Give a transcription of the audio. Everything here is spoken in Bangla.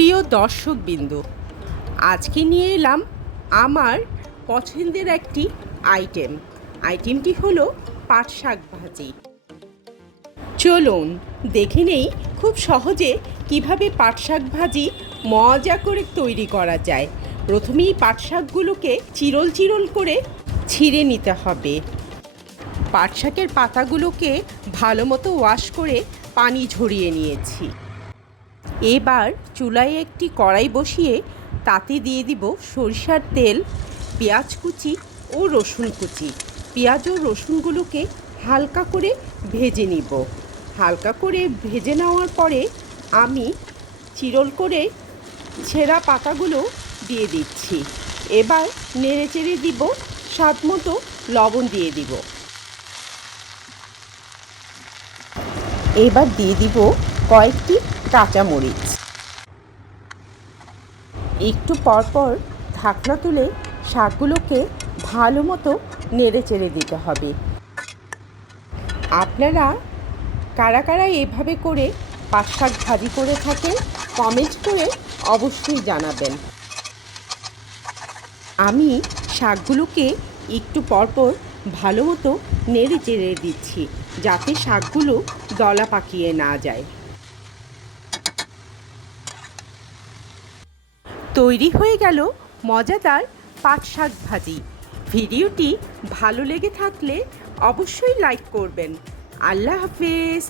প্রিয় দর্শকবৃন্দ, আজকে নিয়ে এলাম আমার পছন্দের একটি আইটেমটি হলো পাট শাক ভাজি। চলুন দেখে নেই খুব সহজে কিভাবে পাট শাক ভাজি মজা করে তৈরি করা যায়। প্রথমেই পাট শাকগুলোকে চিরল চিরল করে ছিঁড়ে নিতে হবে। পাট শাকের পাতাগুলোকে ভালো মতো ওয়াশ করে পানি ঝরিয়ে নিয়েছি। এবার চুলায় একটি কড়াই বসিয়ে তাতে দিয়ে দিব সরিষার তেল, পেঁয়াজ কুচি ও রসুন কুচি। পেঁয়াজ ও রসুনগুলোকে হালকা করে ভেজে নিব। হালকা করে ভেজে নেওয়ার পরে আমি চিরল করে ছেঁড়া পাতাগুলো দিয়ে দিচ্ছি। এবার নেড়ে চেড়ে দিব, স্বাদ মতো লবণ দিয়ে দিব। এবার দিয়ে দিব কয়েকটি কাঁচামরিচ। একটু পরপর ঢাকনা তুলে শাকগুলোকে ভালো মতো নেড়ে চেড়ে দিতে হবে। আপনারা কারা কারা এভাবে করে পাট শাক ভাজি করে থাকেন কমেন্ট করে অবশ্যই জানাবেন। আমি শাকগুলোকে একটু পরপর ভালো মতো নেড়ে চেড়ে দিচ্ছি যাতে শাকগুলো দলা পাকিয়ে না যায়। তৈরি হয়ে গেল মজাদার পাট শাক ভাজি। ভিডিওটি ভালো লেগে থাকলে অবশ্যই লাইক করবেন। আল্লাহ হাফেজ।